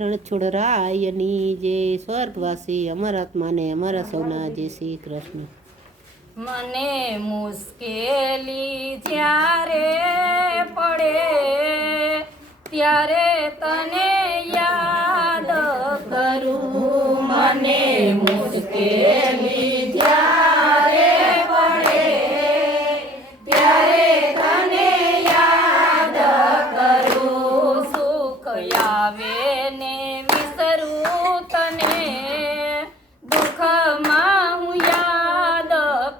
રણછોડરાયની જય. સ્વર્ગવાસી અમર આત્માને અમારા સૌના જય શ્રી કૃષ્ણ. મને મુશ્કેલી જ્યારે પડે ત્યારે તને યાદ કરું. મને મુશ્કેલી જ્યારે પડે ત્યારે તને યાદ કરું. સુખ આવે ને વિસરું તને, દુઃખમાં હું યાદ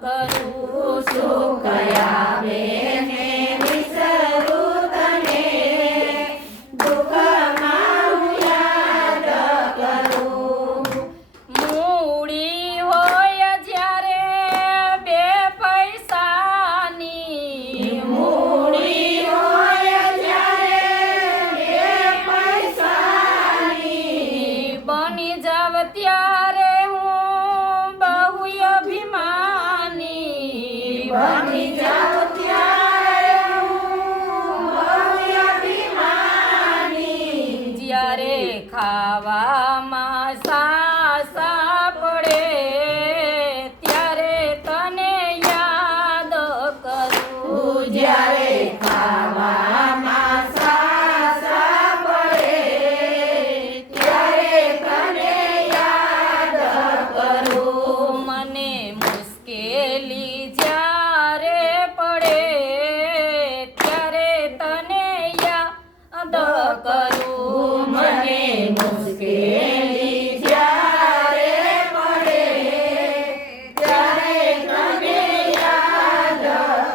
કરું. સુખ આવે ને વિસરું તને, દુઃખમાં હું યાદ કરું. મૂડી હોય જ્યારે બે પૈસાની, મૂડી હોય જ્યારે બે પૈસાની, બની જાવ ત્યારે હું બહુ અભિમાની. બની જાવ ત્યારે હું બહુ અભિમાની. જ્યારે ખાવામાં સાસા પડે ત્યારે તને યાદ કરું. જ્યારે ખાવામાં સાસા પડે ત્યારે તને યાદ કરું. મને મુશ્કેલી જ્યારે પડે ત્યારે તને યાદ કરું. મને મુશ્કેલી જ્યારે પડે ત્યારે તને યાદ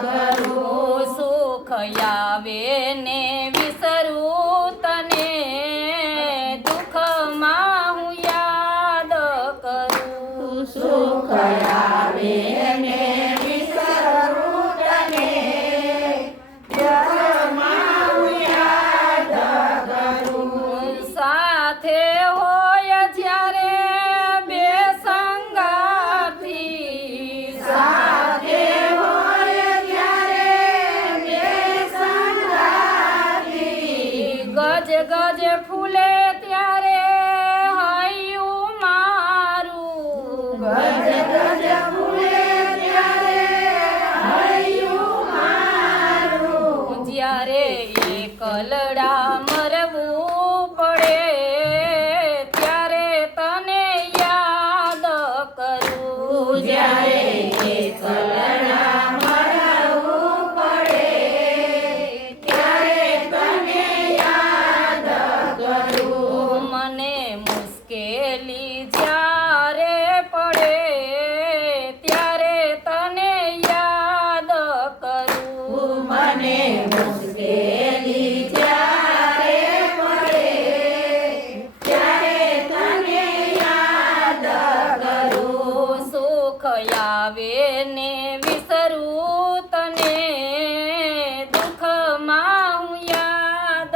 કરું. સુખ આવે ને વિસરું તને, દુઃખમાં હું યાદ કરું. સુખ આવે ને વિસરું તને, દુઃખમાં હું યાદ કરું. સાથે હોય જ્યારે બે સંગાથી, સાથે હોય જ્યારે બે સંગાથી, ગજ ગજ ફૂલે ત્યારે હૈયું મારું. ગજ ગજ ફૂલે ત્યારે હૈયું મારું. જ્યારે એકલડા મરવું પડે ત્યારે તને યાદ કરું. જ્યારે એકલડા મરવું પડે ત્યારે તને યાદ કરું. મને મુશ્કેલી જ્યારે પડે ત્યારે તને યાદ કરું. મને મુશ્કેલી જ્યારે પડે ત્યારે તને યાદ કરું. સુખ આવે ને વિસરું તને, દુઃખમાં હું યાદ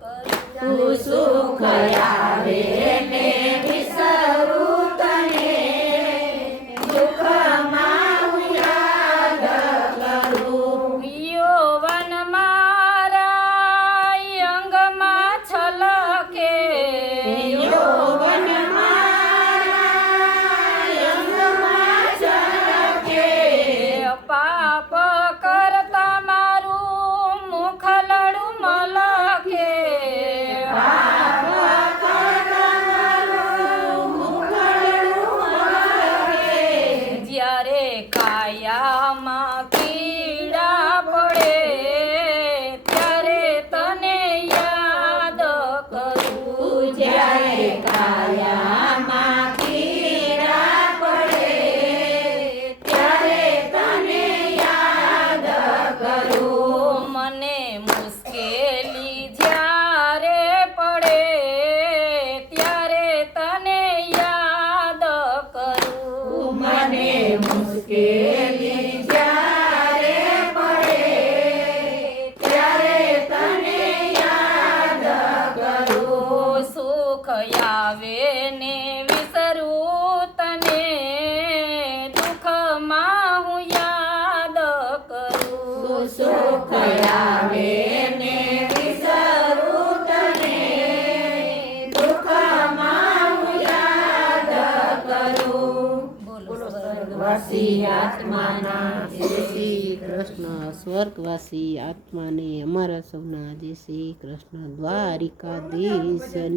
કરું. સુખ આવે ને વિસરું તને, દુઃખમાં હું યાદ કરું. યૌવન મારા અંગમાં છલકે, યૌવન મારા અંગમાં છલકે, પાપ કરતા મારું મુખલડું મલકે. પાપ કરતા મારું મુખલડું મલકે. જ્યારે કાયામાં પીડા પડે ત્યારે તને યાદ કરું. જ્યારે કાયામાં પીડા પડે ત્યારે તને યાદ કરું. મને મુશ્કેલી જ્યારે પડે ત્યારે તને યાદ કરું. મને મુશ્કેલી જ્યારે પડે ત્યારે તને યાદ કરું. સુખ આવે ને વિસરું તને, દુઃખમાં હું યાદ કરું. સુખ આવે ને વિસરું તને, દુઃખ વાસી આત્માના જય શ્રી કૃષ્ણ. સ્વર્ગવાસી આત્માને અમારા સૌના જય શ્રી કૃષ્ણ. દ્વારિકાધીશની